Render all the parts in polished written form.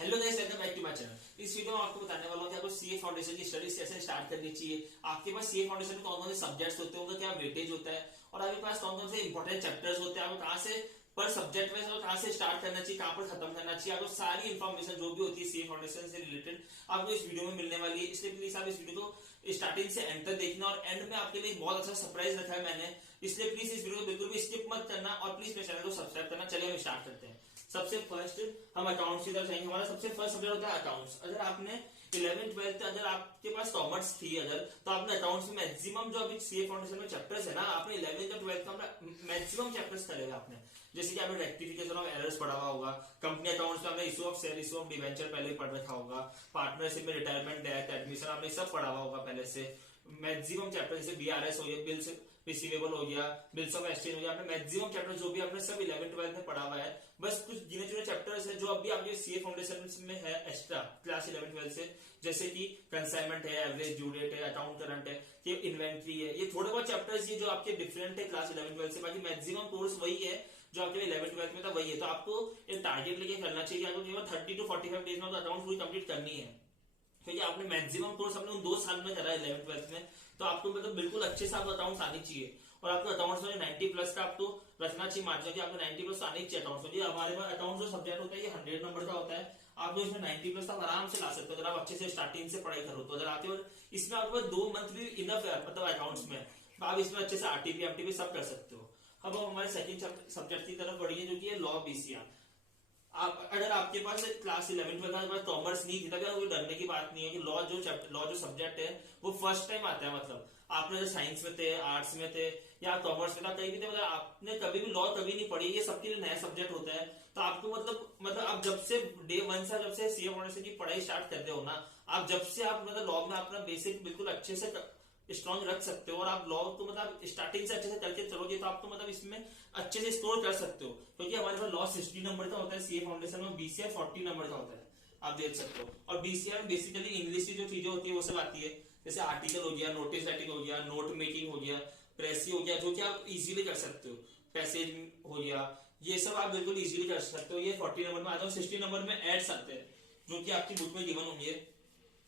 Hello guys, welcome back to my channel. इस video में आपको बताने वाला हूं कि आपको सीए फाउंडेशन की स्टडीज कैसे स्टार्ट करनी चाहिए, आपके पास सीए फाउंडेशन में कौन कौन से सब्जेक्ट्स होते हैं, उनका क्या वेटेज होता है और आपके पास कौन कौन से इंपॉर्टेंट चैप्टर्स होते हैं, आपको कहां से पर सब्जेक्ट में कहां से स्टार्ट करना चाहिए, कहां पर खत्म करना चाहिए। आपको सारी इन्फॉर्मेशन जो भी होती है सीए फाउंडेशन से रिलेटेड आपको इस वीडियो में मिलने वाली है। इसलिए प्लीज आप इस वीडियो को स्टार्टिंग से एंड तक देखना और एंड में आपके लिए बहुत अच्छा सरप्राइज रखा है मैंने, इसलिए प्लीज इस वीडियो को बिल्कुल भी स्किप मत करना और प्लीज मेरे चैनल को सब्सक्राइब करना। चलिए हम स्टार्ट करते हैं। सबसे फर्स्ट हम अकाउंट्स की तरफ जाएंगे। हमारा सबसे फर्स्ट सब्जेक्ट होता है अकाउंट्स। अगर आपने 11th 12th अगर आपके पास कॉमर्स थी अगर, तो आपने अकाउंट्स में मैक्सिमम जो अभी सीए फाउंडेशन में चैप्टर्स है ना, आपने 11th और 12th का मैक्सिमम चैप्टर्स करेगा आपने। जैसे कि आपने रेक्टिफिकेशन ऑफ एरर्स पढ़ा हुआ होगा, कंपनी अकाउंट्स में आपने issue of share, issue of debenture पहले पढ़ रखा होगा, पार्टनरशिप में रिटायरमेंट, डेथ, एडमिशन आपने सब पढ़ा हुआ होगा पहले से। मैक्सिमम चैप्टर जैसे बीआरएस हो गया, बिल्स रिसीवेबल हो गया, बिल्स ऑफ एक्सचेंज हो गया, आपने मैक्सिमम चैप्टर जो भी आपने सब 11th 12th में पढ़ा हुआ है। बस कुछ गिने चुने चैप्टर्स है जो अभी आपके सीए फाउंडेशन में है एक्स्ट्रा क्लास 11th 12th से, जैसे कि कंसाइनमेंट है, एवरेज ड्यू डेट है, अकाउंट करंट है, ये इन्वेंट्री है। ये थोड़े बहुत चैप्टर्स ये जो आपके डिफरेंट है क्लास 11th 12th से, बाकी मैक्सिमम कोर्स वही है जो आपके 11th 12th में था वही है। तो आपको एक टारगेट लेके करना चाहिए, आपको केवल 30 to 45 डेज में अकाउंट पूरी कंप्लीट करनी है, क्योंकि आपने मैक्सिमम कोर्स अपने उन 2 साल में करा है 11th 12th में। तो आपको मतलब बिल्कुल अच्छे से आपको अकाउंट्स आनी चाहिए और आपको अकाउंट्स में 90 प्लस का आपको रखना चाहिए मार्जिन, कि आपको 90 प्लस आनी चाहिए अकाउंट्स में। हमारे पास अकाउंट जो सब्जेक्ट होता है ये 100 नंबर का होता है, आप जो इसमें 90 प्लस आप आराम से ला सकते हो अगर आप अच्छे से स्टार्टिंग से पढ़ाई करो। तो अगर आते हो इसमें आपके पास 2 मंथ भी इनफ है मतलब अकाउंट्स में, तो आप इसमें अच्छे से आरटीपी एमटीपी सब कर सकते हो। अब हमारे सेकंड सब्जेक्ट की तरफ बढ़िए जो कि है लॉ बीसीआर। आप अगर आपके पास क्लास 11th में कॉमर्स नहीं थी तभी कोई डरने की बात नहीं है कि लॉ जो सब्जेक्ट है वो फर्स्ट टाइम आता है। मतलब आपने साइंस में थे, आर्ट्स में थे या कॉमर्स में था, कहीं भी थे, मतलब आपने कभी भी लॉ कभी नहीं पढ़ी, ये सबके लिए नया सब्जेक्ट होता है। तो आपको मतलब आप जब से डे 1 से जब से सीए फाउंडेशन की पढ़ाई स्टार्ट करते हो ना, आप जब से आप मतलब लॉ में अपना बेसिक बिल्कुल अच्छे से स्ट्रॉन्ग रख सकते हो और आप लॉ को मतलब स्टार्टिंग से अच्छे से करके चलोगे तो आपको मतलब इसमें अच्छे से स्कोर कर सकते हो, क्योंकि हमारे पास लॉ 60 नंबर का होता है सीए फाउंडेशन में, बीसीआर 40 नंबर का होता है, आप देख सकते हो। और बीसीआर में बेसिकली इंग्लिश की जो चीजें होती है वो सब आती है, जैसे आर्टिकल हो गया, नोटिस राइटिंग हो गया, नोट मेकिंग हो गया, प्रेसी हो गया, जो कि आप इजीली कर सकते हो, पैसेज हो गया, ये सब आप बिल्कुल इजीली कर सकते हो। ये 40 नंबर में आता है। 60 नंबर में एड्स आते हैं जो कि आपकी बुक में गिवन होंगे,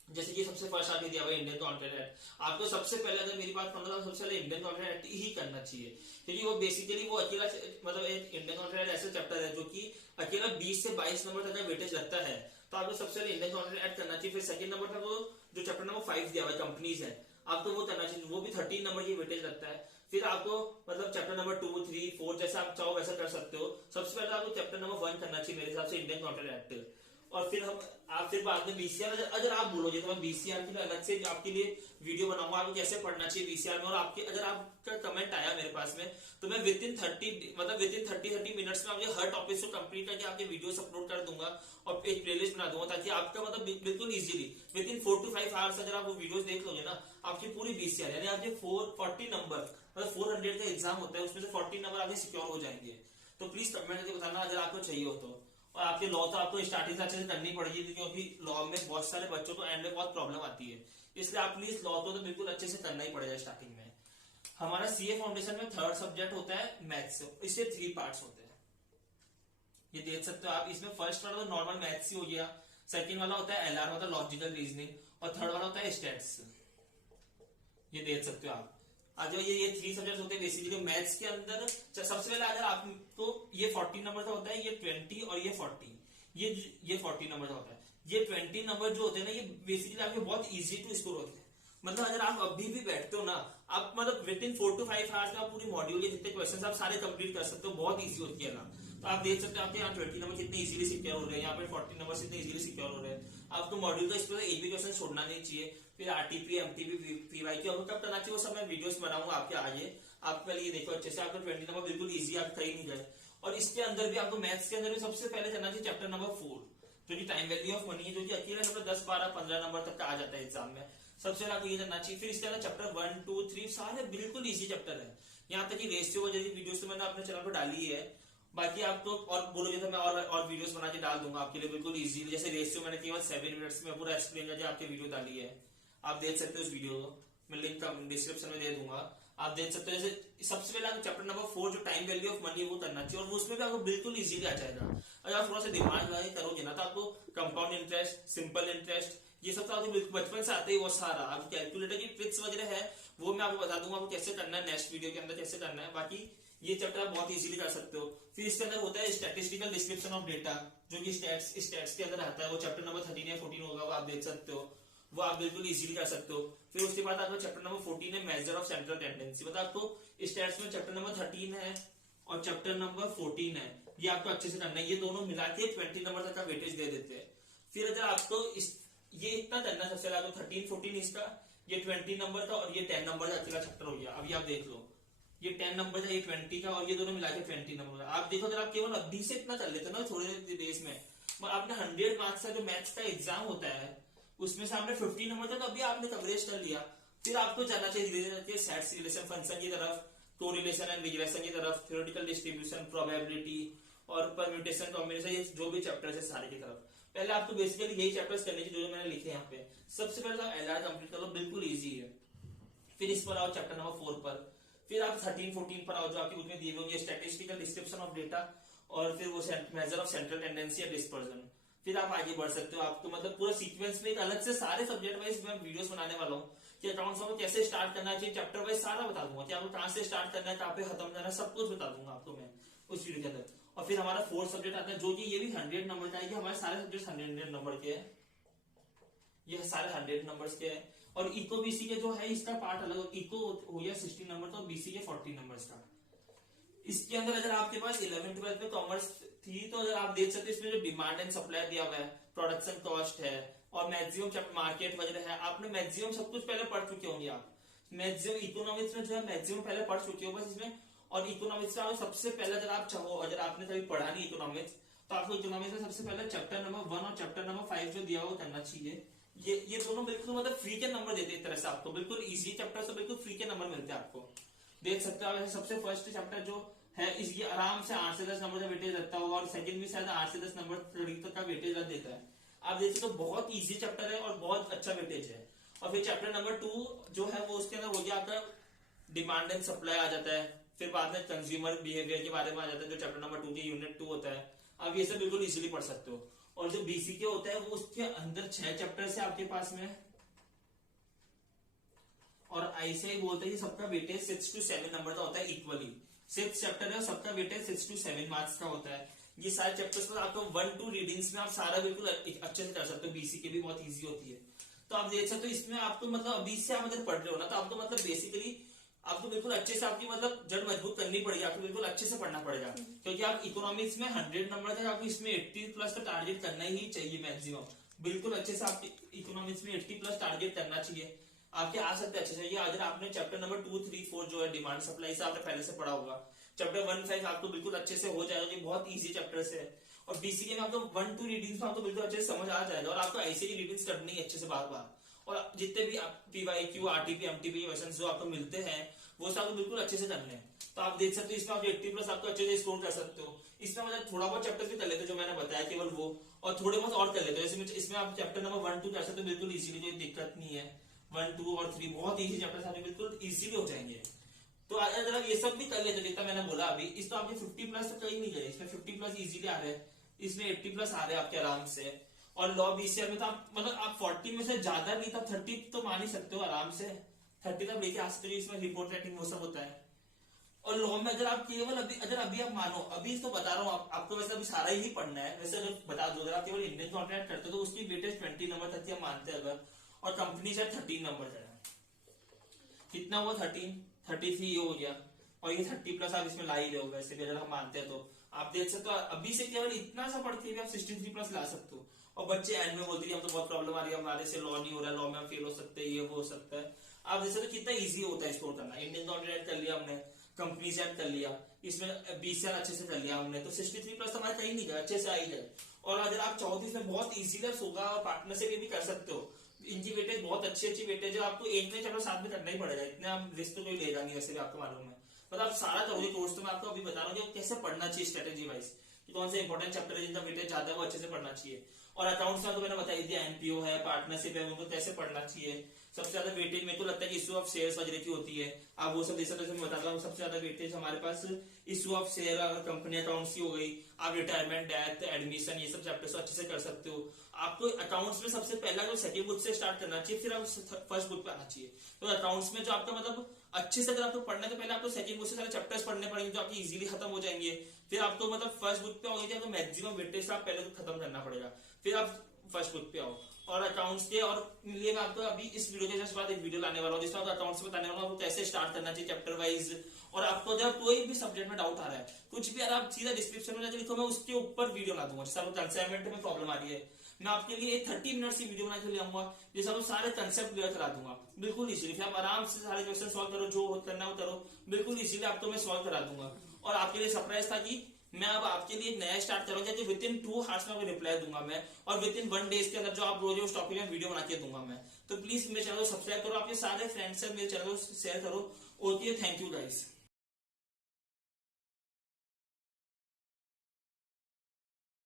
जैसे कि सबसे फर्स्ट आके दिया हुआ इंडियन कॉन्ट्रैक्ट एक्ट। आपको सबसे पहले अगर मेरी बात पंद्रह सबसे पहले इंडियन कॉन्ट्रैक्ट एक्ट ही करना चाहिए, क्योंकि वो बेसिकली वो अकेला मतलब एक इंडियन कॉन्ट्रैक्ट ऐसा चैप्टर है जो कि अकेला 20 से 22 नंबर तक का वेटेज लगता है। तो आपको सबसे पहले इंडियन कॉन्ट्रैक्ट एक्ट करना चाहिए। फिर सेकंड नंबर पर वो जो चैप्टर नंबर 5 दिया हुआ है कंपनीज है, आपको वो करना चाहिए, वो भी 13 नंबर की वेटेज लगता है। फिर आपको मतलब चैप्टर नंबर 2 3 4 जैसा आप चाहो वैसा कर सकते हो। सबसे पहले आपको चैप्टर नंबर 1 करना चाहिए मेरे हिसाब से इंडियन कॉन्ट्रैक्ट एक्ट, और फिर आप फिर बाद में बीसीआर अगर आप बोलोगे तो मैं बीसीआर के लिए अलग से आपके लिए वीडियो बनाऊंगा, आपको कैसे पढ़ना चाहिए बीसीआर में। और आपके अगर आपका कमेंट आया मेरे पास में तो मैं विद इन 30 मिनट्स में आपके हर टॉपिक को कंप्लीट करके आपके वीडियोस अपलोड कर दूंगा और एक प्लेलिस्ट बना दूंगा, ताकि आपका मतलब बिल्कुल easily with in 4 to 5 hours अगर आप वो वीडियोस देख लोगे ना, आपकी पूरी बीसीआर यानी आपके 40 नंबर मतलब 400 का एग्जाम होता है, उसमें से 40 नंबर आपके सिक्योर हो जाएंगे। तो प्लीज कमेंट करके बताना अगर आपको चाहिए हो तो। और आपके लॉ तो आपको स्टार्टिंग से अच्छे से करनी पड़ेगी, क्योंकि लॉ में बहुत सारे बच्चों को एंड में बहुत प्रॉब्लम आती है, इसलिए आप प्लीज लॉ तो बिल्कुल अच्छे से करना ही पड़ेगा स्टार्टिंग में। हमारा सीए फाउंडेशन में थर्ड सब्जेक्ट होता है मैथ्स। इससे 3 पार्ट्स होते हैं, ये देख सकते हो आप। इसमें फर्स्ट वाला तो नॉर्मल मैथ्स ही हो गया, सेकंड वाला होता है एलआर मतलब लॉजिकल रीजनिंग, और थर्ड वाला होता है स्टैट्स, ये देख सकते हो आप। आज ये 3 सब्जेक्ट होते हैं बेसिकली मैथ्स के अंदर। सबसे पहले अगर आपको ये 40 नंबर का होता है, ये 20 और ये 40, ये 40 नंबर का होता है। ये 20 नंबर जो होते हैं ना, ये बेसिकली आपके बहुत इजी टू स्कोर होते हैं। मतलब अगर आप अभी भी बैठते हो ना, आप मतलब विद इन 4 to 5 आवर्स में आप पूरी मॉड्यूल के जितने क्वेश्चन आप सारे कंप्लीट कर सकते हो, बहुत इजी होती है ना। तो आप देख सकते हो आपके यहाँ 20 नंबर कितने इजीली सिक्योर हो रहे हैं, यहाँ पे 40 नंबर कितने इजीली सिक्योर हो रहे हैं। आपको मॉड्यूल का इस पर एक भी क्वेश्चन छोड़ना नहीं चाहिए। फिर आरटीपी एमटीपी पीवाईक्यू आपको कब करना चाहिए वो सब मैं वीडियोस बनाऊंगा आपके आगे। आप पहले ये देखो अच्छे से, आपको 20 नंबर बिल्कुल इजी आप कहीं नहीं गए। और इसके अंदर भी आपको मैथ्स के अंदर भी सबसे पहले करना चाहिए चैप्टर नंबर 4, जो कि टाइम वैल्यू ऑफ मनी है, जो कि अकेले मतलब 10 12 15 नंबर तक का आ जाता है एग्जाम में। सबसे पहले आपको ये करना चाहिए। फिर इसके अंदर चैप्टर 1 2 3 सारे बिल्कुल इजी चैप्टर है। यहाँ तक कि रेशियो जैसी वीडियोस तो मैंने अपने चैनल पर डाली है, बाकी आप तो और बोलोगे तो मैं और वीडियोस बना के डाल दूंगा आपके लिए बिल्कुल इजी। जैसे रेशियो मैंने केवल 7 मिनट्स में पूरा एक्सप्लेन करके आपके वीडियो डाली है, आप देख सकते हो उस वीडियो को, मैं लिंक डिस्क्रिप्शन में दे दूंगा, आप देख सकते हो। जैसे सबसे पहले आपको चैप्टर नंबर 4 जो टाइम वैल्यू ऑफ मनी वो करना चाहिए, और उसमें भी आपको बिल्कुल इजीली आ जाएगा। अगर आप थोड़ा सा दिमाग लगा के करोगे ना तो आपको compound compound interest, simple interest, ये सब तो आपको बचपन से आते ही बहुत सारा। अब कैलकुलेटर की ट्रिक्स वगैरह है वो मैं आपको बता दूंगा आपको कैसे करना है, नेक्स्ट वीडियो के अंदर कैसे करना है। बाकी ये चैप्टर आप बहुत इजीली कर सकते हो। फिर इसके अंदर होता है स्टैटिस्टिकल डिस्क्रिप्शन ऑफ डेटा, जो कि स्टैट्स के अंदर आता है, वो चैप्टर नंबर 13 या 14 होगा, वो आप देख सकते हो, वो आप बिल्कुल इजीली कर सकते हो। फिर उसके बाद आपका चैप्टर नंबर 14 है मेजर ऑफ सेंट्रल टेंडेंसी, मतलब आपको स्टैट्स में चैप्टर नंबर 13 है और चैप्टर नंबर 14 है, ये आपको अच्छे से करना है। ये दोनों मिला के 20 नंबर तक का वेटेज दे देते हैं। फिर अगर आपको ये इतना करना सबसे पहले आपको 13 14 इसका, ये 20 नंबर का और ये 10 नंबर का चैप्टर हो गया। अभी आप देख लो, ये 10 नंबर का, ये 20 का, और ये दोनों मिला के 20 नंबर का। आप देखो अगर आप केवल अभी से इतना कर लेते हो ना थोड़े डेज में, आपने 100 मार्क्स का जो मैथ्स का एग्जाम होता है उसमें से आपने 50 नंबर तक अभी आपने कवरेज कर लिया। फिर आपको जाना चाहिए धीरे धीरे सेट्स रिलेशन फंक्शन की तरफ, कोरिलेशन एंड रिग्रेशन की तरफ, थ्योरेटिकल डिस्ट्रीब्यूशन, प्रोबेबिलिटी और परम्यूटेशन कॉम्बिनेशन, ये जो भी चैप्टर्स है सारे की तरफ। पहले आपको बेसिकली यही चैप्टर्स करने चाहिए जो मैंने लिखे यहाँ पे। सबसे पहले आप एलआर कंप्लीट कर लो, बिल्कुल इजी है। फिर इस पर आओ चैप्टर नंबर 4 पर, फिर आप 13 14 पर आओ जो आपकी बुक में दिए होंगे स्टैटिस्टिकल डिस्क्रिप्शन ऑफ डेटा और फिर वो मेजर ऑफ सेंट्रल टेंडेंसी या डिस्पर्जन। फिर आप आगे बढ़ सकते हो। आपको मतलब पूरा सीक्वेंस में एक अलग से सारे सब्जेक्ट वाइज मैं वीडियोस बनाने वाला हूँ कि अकाउंट्स को कैसे स्टार्ट करना चाहिए, चैप्टर वाइज सारा बता दूंगा कि आपको कहां से स्टार्ट करना है, कहां पे खत्म करना है, सब कुछ बता दूंगा आपको मैं उस वीडियो के अंदर। और फिर हमारा 4th सब्जेक्ट आता है जो कि ये भी 100 नंबर का है, कि हमारे सारे सब्जेक्ट 100 नंबर के हैं, ये सारे 100 नंबर्स के हैं। और इको बीसी के जो है इसका पार्ट अलग, इको हो गया 60 नंबर का और बीसी के 40 नंबर्स का। इसके अंदर अगर आपके पास 11th 12th में कॉमर्स थी तो अगर आप देख सकते हैं इसमें जो डिमांड एंड सप्लाई दिया हुआ है, प्रोडक्शन कॉस्ट है और मैक्सिमम मार्केट वगैरह है, आपने मैक्सिमम सब कुछ पहले पढ़ चुके होंगे। आप मैक्सिमम इकोनॉमिक्स में जो है मैक्सिमम पहले पढ़ चुके हो बस इसमें। और इकोनॉमिक्स का सबसे पहले अगर आप चाहो, अगर आपने कभी पढ़ा नहीं इकोनॉमिक्स, तो आपको इकोनॉमिक्स में सबसे पहले चैप्टर नंबर 1 और चैप्टर नंबर 5 जो दिया हुआ करना चाहिए। ये दोनों बिल्कुल मतलब फ्री के नंबर देते हैं एक तरह से आपको, बिल्कुल इजी चैप्टर से बिल्कुल फ्री के नंबर मिलते हैं आपको। देख सकते हो आप सबसे फर्स्ट चैप्टर जो है इसकी आराम से 8 से 10 नंबर का वेटेज रहता होगा और सेकंड भी शायद 8 से 10 नंबर तक का वेटेज रख देता है। आप देखिए तो बहुत इजी चैप्टर है और बहुत अच्छा वेटेज है। और फिर चैप्टर नंबर 2 जो है वो उसके अंदर हो गया आपका डिमांड एंड सप्लाई आ जाता है। फिर बाद में कंज्यूमर बिहेवियर के बारे में आ जाता है जो चैप्टर नंबर 2 की यूनिट 2 होता है। आप ये सब बिल्कुल इजीली पढ़ सकते हो। और जो बीसी के होता है वो उसके अंदर 6 चैप्टर है आपके पास में, और आईसीआई बोलते हैं कि सबका वेटेज 6 to 7 नंबर का होता है इक्वली। 6 चैप्टर है सबका वेटेज 6 to 7 मार्क्स का होता है। ये सारे चैप्टर्स पर आपको 1-2 रीडिंग्स में आप सारा बिल्कुल अच्छे से कर सकते हो। बीसी के भी बहुत इजी होती है। तो आप देख सकते हो इसमें आपको मतलब अभी से आप अगर पढ़ रहे हो ना तो आपको मतलब बेसिकली आपको बिल्कुल अच्छे से आपकी मतलब जड़ मजबूत करनी पड़ेगी, आपको बिल्कुल अच्छे से पढ़ना पड़ेगा। क्योंकि आप इकोनॉमिक्स में 100 नंबर तक आपको इसमें 80+ का टारगेट करना ही चाहिए मैक्सिमम। बिल्कुल अच्छे से आप इकोनॉमिक्स में 80+ टारगेट करना चाहिए। आपके आ सकते अच्छे से। अगर आपने चैप्टर नंबर 2, 3, 4 जो है डिमांड सप्लाई से आपने पहले से पढ़ा होगा, चैप्टर 1, 5 आपको बिल्कुल अच्छे से हो जाएगा, बहुत इजी चैप्टर है। और बीसीके में आपको 1-2 रीडिंग्स में आपको बिल्कुल अच्छे से समझ आ जाएगा और आपको ऐसे की रीडिंग्स करनी है अच्छे से बार बार। और जितने भी पीवाईक्यू, आरटीपी, एमटीपी क्वेश्चंस जो आपको मिलते हैं वो सब आपको बिल्कुल अच्छे से करने हैं। तो आप देख सकते हो इसमें आप 80+ आपको अच्छे से स्कोर कर सकते हो। इसमें मतलब थोड़ा बहुत चैप्टर भी कर लेते जो मैंने बताया केवल वो, और थोड़े बहुत और कर लेते हैं। इसमें आप चैप्टर नंबर 1, 2 कर सकते हो बिल्कुल इजीली, कोई दिक्कत नहीं है। 1, 2 और 3 बहुत इजी चैप्टर आपके बिल्कुल इजीली हो जाएंगे। तो अगर आप ये सब भी कर लेते हो जितना मैंने बोला अभी, इस तो आपके 50+ तो कहीं नहीं गए, इसमें 50+ इजीली आ रहे हैं, इसमें 80+ आ रहे हैं आपके आराम से। और लॉ बीसीआर में तो आप मतलब आप 40 में से ज्यादा नहीं था 30 तो मान ही सकते हो आराम से, 30 तक लेके आ सकते हो। इसमें रिपोर्ट राइटिंग वो सब होता है। और लॉ में अगर आप केवल अभी आप मानो, अभी तो बता रहा हूँ आपको वैसे अभी सारा ही पढ़ना है। वैसे अगर बता दो अगर आप केवल इंडियन कॉन्ट्रैक्ट करते हो तो उसकी वेटेज 20 नंबर तक की हम मानते हैं अगर, और कंपनी से 13 नंबर है। कितना हुआ 13, 33 ये हो गया, और ये 30+ आप इसमें ला ही रहे हो वैसे भी अगर हम मानते हैं तो। आप देख सकते हो अभी से केवल इतना सा पढ़ के भी आप 63+ ला सकते हो। और बच्चे एंड में बोलते हैं हम तो बहुत प्रॉब्लम आ रही है हमारे से, लॉ नहीं हो रहा, लॉ में हम फेल हो सकते हैं, ये वो हो सकता है। आप देख सकते हो कितना इजी होता है स्कोर करना। इंडियन कॉन्ट्रैक्ट कर लिया हमने, कंपनी से कर लिया, इसमें बीसीआर अच्छे से कर लिया हमने, तो 63+ हमारे कहीं नहीं गया, अच्छे से आई जाए। और अगर आप चाहो तो इसमें बहुत इजीली होगा और पार्टनरशिप भी कर सकते हो। इनकी वेटेज बहुत अच्छी वेटेज है, आपको एक में चलो साथ में करना ही पड़ेगा, इतने हम रिस्क तो कोई लेगा नहीं वैसे भी आपको मालूम है। मतलब आप सारा करोगे कोर्स, तो मैं आपको अभी बता रहा हूँ कैसे पढ़ना चाहिए स्ट्रेटेजी वाइज, कि कौन से इंपॉर्टेंट चैप्टर है जिनका वेटेज ज्यादा है वो अच्छे से पढ़ना चाहिए। और अकाउंट्स में तो मैंने बताई दिया, एनपीओ है, पार्टनरशिप है, उनको कैसे पढ़ना चाहिए। सबसे ज्यादा वेटेज मेरे को लगता है कि इशू ऑफ शेयर्स वगैरह की होती है, आप वो सब देख सकते हैं। मैं बताता हूँ सबसे ज्यादा वेटेज हमारे पास इशू ऑफ शेयर, अगर कंपनी अकाउंट्स की हो गई, आप रिटायरमेंट, डेथ, एडमिशन, ये सब चैप्टर्स अच्छे से कर सकते हो। आपको अकाउंट्स में सबसे पहला जो सेकंड बुक से स्टार्ट करना चाहिए, फिर आप फर्स्ट बुक पे आना चाहिए। तो अकाउंट्स में जो आपका मतलब अच्छे से अगर आपको पढ़ना है तो पहले आपको सेकंड बुक से सारे चैप्टर्स पढ़ने पड़ेंगे जो आपकी इजीली खत्म हो जाएंगे। फिर आपको मतलब फर्स्ट बुक पे आओगे तो मैक्सिमम वेटेज आप पहले तो खत्म करना पड़ेगा, फिर आप फर्स्ट बुक पे आओ। और अकाउंट्स के और लिए मैं आपको अभी इस वीडियो के जस्ट बाद एक वीडियो लाने वाला हूँ जिसमें आपको अकाउंट्स बताने वाला हूँ कैसे स्टार्ट करना चाहिए चैप्टर वाइज। और आपको जब कोई भी सब्जेक्ट में डाउट आ रहा है, कुछ भी अगर आप सीधा डिस्क्रिप्शन में जाकर लिखो, मैं उसके ऊपर वीडियो ला दूंगा। जैसे आपको कंसेप्ट में प्रॉब्लम आ रही है, मैं आपके लिए 30 मिनट की वीडियो बना के ले आऊंगा जिससे आपको सारे कंसेप्ट क्लियर करा दूंगा बिल्कुल इजीली। फिर आप आराम से सारे क्वेश्चन सॉल्व करो, जो करना हो करो, बिल्कुल इजीली आपको मैं सॉल्व करा दूंगा। और आपके लिए सरप्राइज था कि मैं अब आपके लिए एक नया स्टार्ट करूंगा जो विद इन 2 आवर्स में रिप्लाई दूंगा मैं, और विद इन 1 डेज के अंदर जो आप रोज उस टॉपिक में वीडियो बना के दूंगा मैं। तो प्लीज मेरे चैनल को सब्सक्राइब करो, आपके सारे फ्रेंड्स से मेरे चैनल को शेयर करो। Okay, thank you guys.